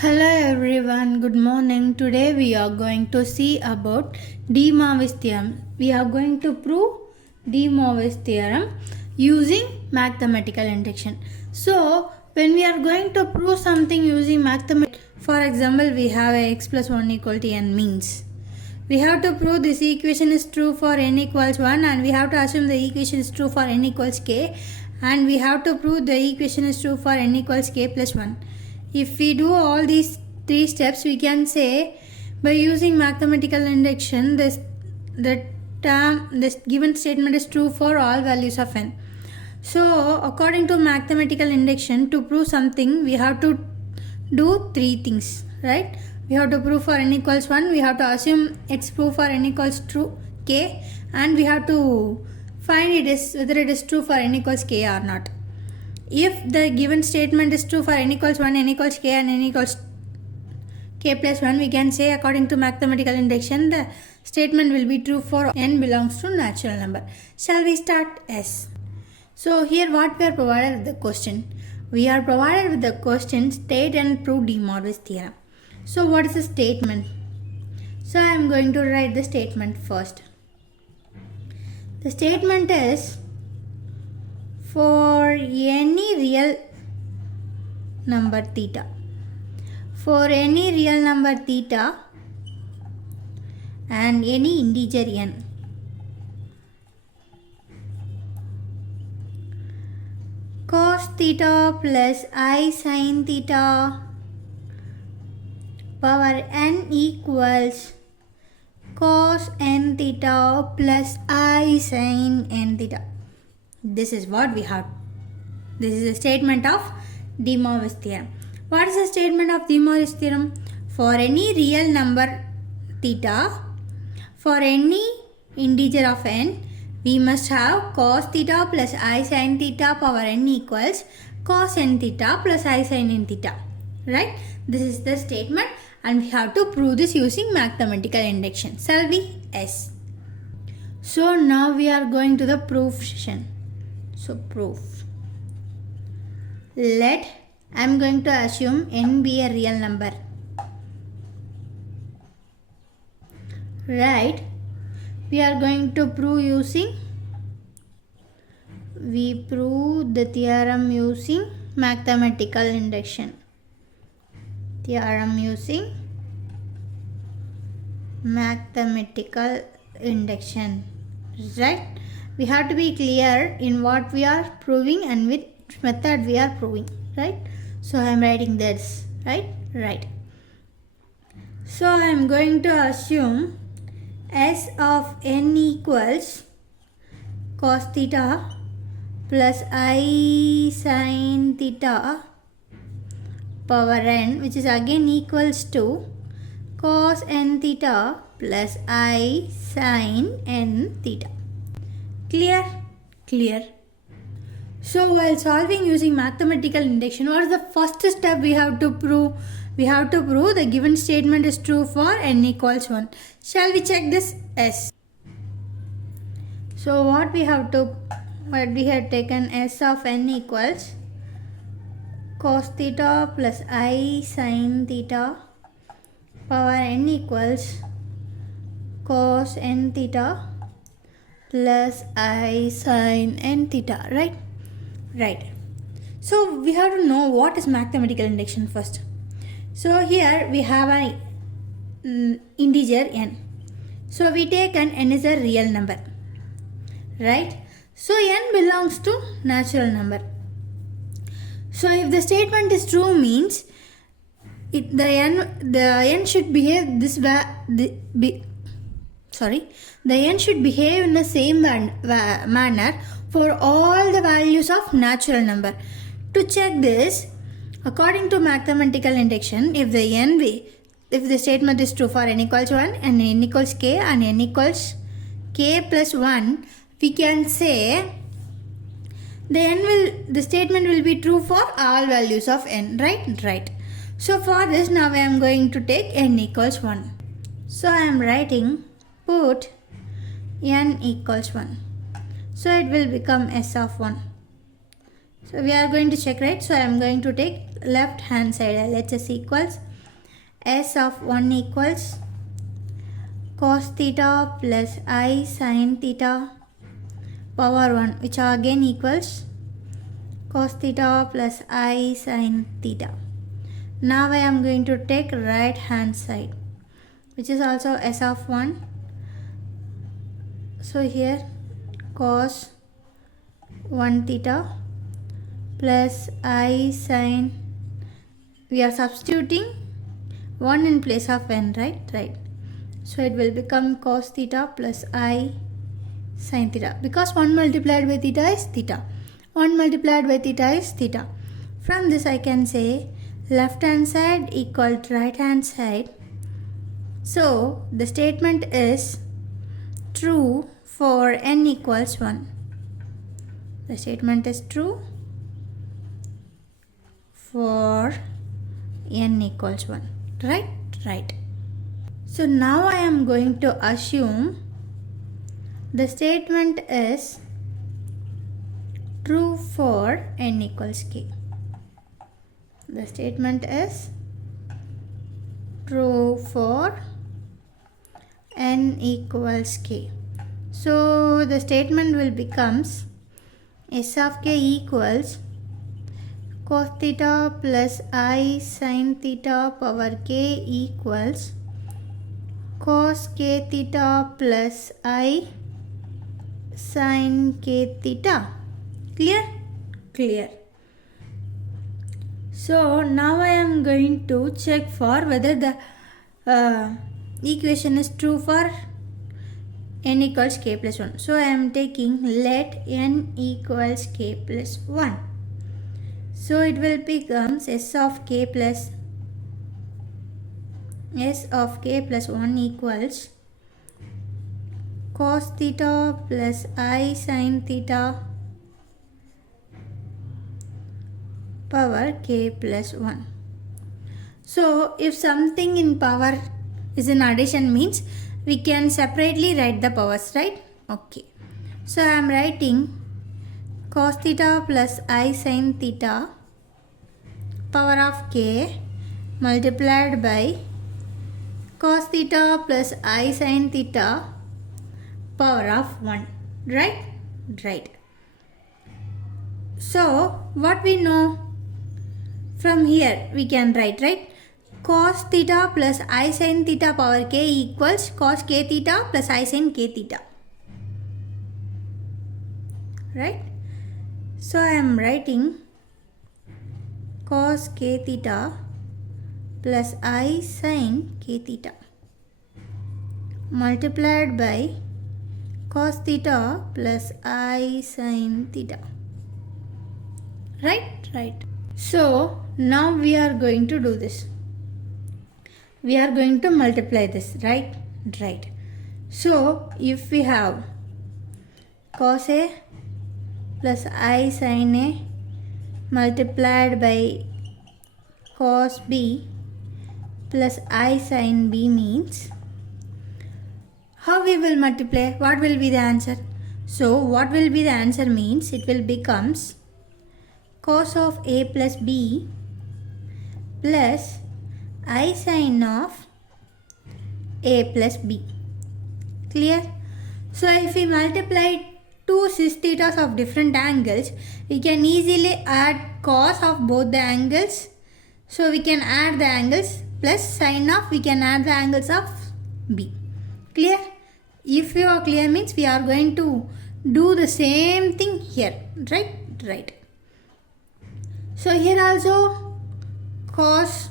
Hello everyone, good morning. Today we are going to see about de Moivre's theorem. We are going to prove de Moivre's theorem using mathematical induction. So, when we are going to prove something using mathematical, for example, we have a x plus 1 equal to n means. We have to prove this equation is true for n equals 1 and we have to assume the equation is true for n equals k, and we have to prove the equation is true for n equals k plus 1. If we do all these three steps, we can say by using mathematical induction this given statement is true for all values of n. So according to mathematical induction, to prove something we have to do three things, right? We have to prove for n equals 1, we have to assume it's true for n equals true k, and we have to find whether it is true for n equals k or not. If the given statement is true for n equals 1, n equals k and n equals k plus 1, we can say according to mathematical induction the statement will be true for n belongs to natural number. Shall we start? Yes. So here what we are provided with the question. We are provided with the question state and prove de Moivre's theorem. So what is the statement? So I am going to write the statement first. The statement is for any real number theta. For any real number theta and any integer n, cos theta plus I sin theta power n equals cos n theta plus I sin n theta. This is what we have. This is a statement of de Moivre's theorem. What is the statement of de Moivre's theorem? For any real number theta, for any integer of n, we must have cos theta plus I sin theta power n equals cos n theta plus I sin n theta. Right? This is the statement and we have to prove this using mathematical induction. Shall we? Yes. So now we are going to the proof session. So proof. Let I am going to assume n be a real number. Right. We are going to prove using. We prove the theorem using mathematical induction. Theorem using mathematical induction. Right. We have to be clear in what we are proving and which method we are proving, right? So I am writing this, right? Right. So I am going to assume S of n equals cos theta plus I sin theta power n, which is again equals to cos n theta plus I sin n theta. Clear? Clear. So while solving using mathematical induction, what is the first step we have to prove? We have to prove the given statement is true for n equals 1. Shall we check this? Yes. So what we have taken S of n equals cos theta plus I sin theta power n equals cos n theta plus I sin n theta, right? Right. So we have to know what is mathematical induction first. So here we have an integer n. So we take n is a real number, right? So n belongs to natural number. So if the statement is true means the n should behave the n should behave in the same manner for all the values of natural number. To check this, according to mathematical induction, if the statement is true for n equals 1 and n equals k and n equals k plus 1, we can say the statement will be true for all values of n, right? Right. So for this now I am going to take n equals 1. So I am writing put n equals 1. So it will become S of 1. So we are going to check, right? So I am going to take left hand side LHS equals S of 1 equals cos theta plus I sin theta power 1, which again equals cos theta plus I sin theta. Now I am going to take right hand side, which is also S of 1. So here cos 1 theta plus I sin, we are substituting 1 in place of n, right? Right. So it will become cos theta plus I sin theta, because 1 multiplied by theta is theta. 1 multiplied by theta is theta. From this I can say left hand side equal to right hand side. So the statement is true for n equals 1. The statement is true for n equals 1. Right? Right. So now I am going to assume the statement is true for n equals k. The statement is true for n equals k. So the statement will becomes S of k equals cos theta plus I sin theta power k equals cos k theta plus I sin k theta. Clear? Clear. So now I am going to check for whether the equation is true for n equals k plus 1. So I am taking let n equals k plus 1. So it will become S of k plus 1 equals cos theta plus I sin theta power k plus 1. So if something in power is in addition, means we can separately write the powers, right? Okay. So I am writing cos theta plus I sin theta power of k multiplied by cos theta plus I sin theta power of 1. Right? Right. So what we know from here, we can write, right? Cos theta plus I sin theta power k equals cos k theta plus I sin k theta. Right? So I am writing cos k theta plus I sin k theta multiplied by cos theta plus I sin theta. Right? Right. So now we are going to do this. We are going to multiply this, right? Right. So if we have cos A plus I sin A multiplied by cos B plus I sin B means, how we will multiply? What will be the answer? So what will be the answer means, it will becomes cos of A plus B plus I sin of A plus B. Clear? So if we multiply two cis thetas of different angles, we can easily add cos of both the angles. So we can add the angles plus sin of, we can add the angles of B. Clear? If you are clear means we are going to do the same thing here. Right? Right. So here also cos,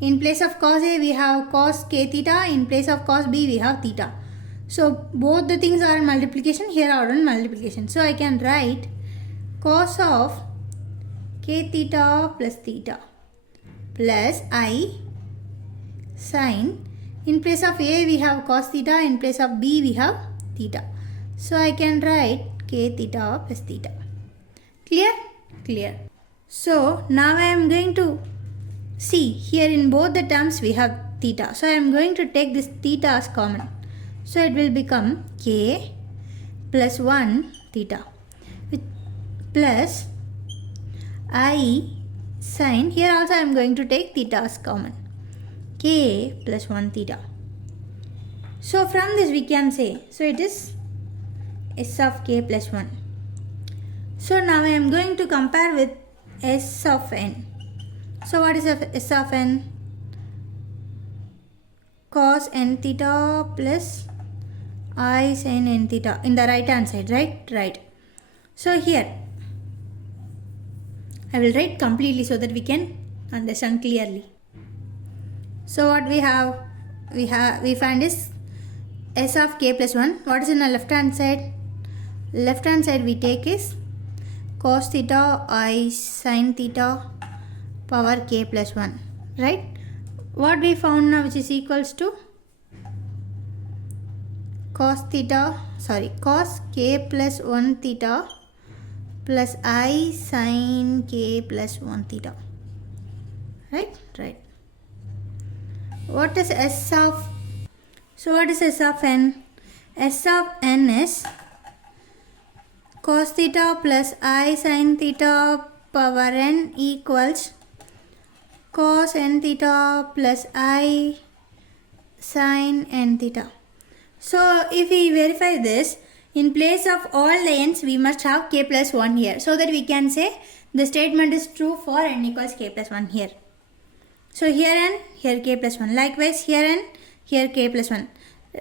in place of cos A we have cos k theta, in place of cos B we have theta. So both the things are in multiplication, here are in multiplication. So I can write cos of k theta plus theta plus I sin, in place of A we have cos theta, in place of B we have theta. So I can write k theta plus theta. Clear? Clear. So now I am going to see here in both the terms we have theta. So I am going to take this theta as common. So it will become k plus 1 theta plus I sine. Here also I am going to take theta as common. K plus 1 theta. So from this we can say, so it is S of k plus 1. So now I am going to compare with S of n. So what is S of n? Cos n theta plus I sin n theta in the right hand side, right? Right. So here I will write completely so that we can understand clearly. So what we find is S of k plus 1. What is in the left hand side? Left hand side we take is cos theta I sin theta power k plus 1, right? What we found now, which is equals to cos k plus 1 theta plus I sin k plus 1 theta, right? Right. What is S of, so what is S of n? S of n is cos theta plus I sin theta power n equals cos n theta plus I sin n theta. So if we verify this, in place of all the n's we must have k plus 1 here, so that we can say the statement is true for n equals k plus 1 here. So here n, here k plus 1. Likewise here n, here k plus 1.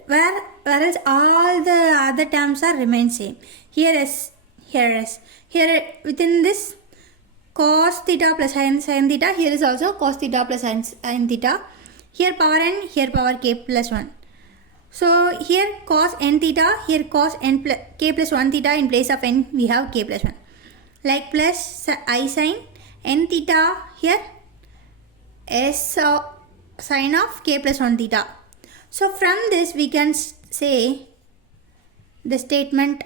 Whereas all the other terms are remain same. Here s, here s. Here within this cos theta plus sin theta, here is also cos theta plus sin theta. Here power n, here power k plus 1. So here cos n theta, here cos n plus k plus 1 theta, in place of n we have k plus 1. Like plus I sin n theta, here s sin of k plus 1 theta. So from this we can say the statement,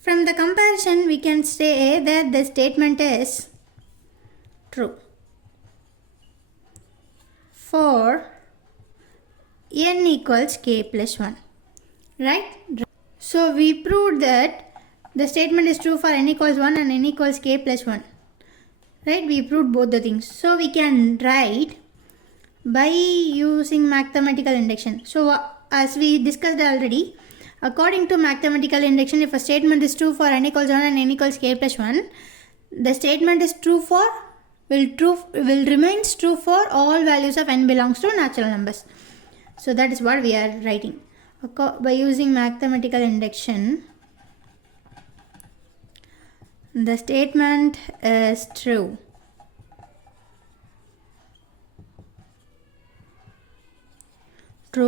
from the comparison we can say that the statement is true for n equals k plus 1, right? So we proved that the statement is true for n equals 1 and n equals k plus 1, right? We proved both the things. So we can write by using mathematical induction. So as we discussed already, according to mathematical induction, if a statement is true for n equals 1 and n equals k plus 1, the statement is true for will remains true for all values of n belongs to natural numbers. So that is what we are writing. By using mathematical induction, the statement is true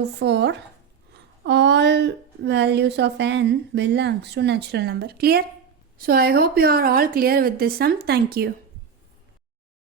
for all values of n belongs to natural number. Clear? So I hope you are all clear with this sum. Thank you.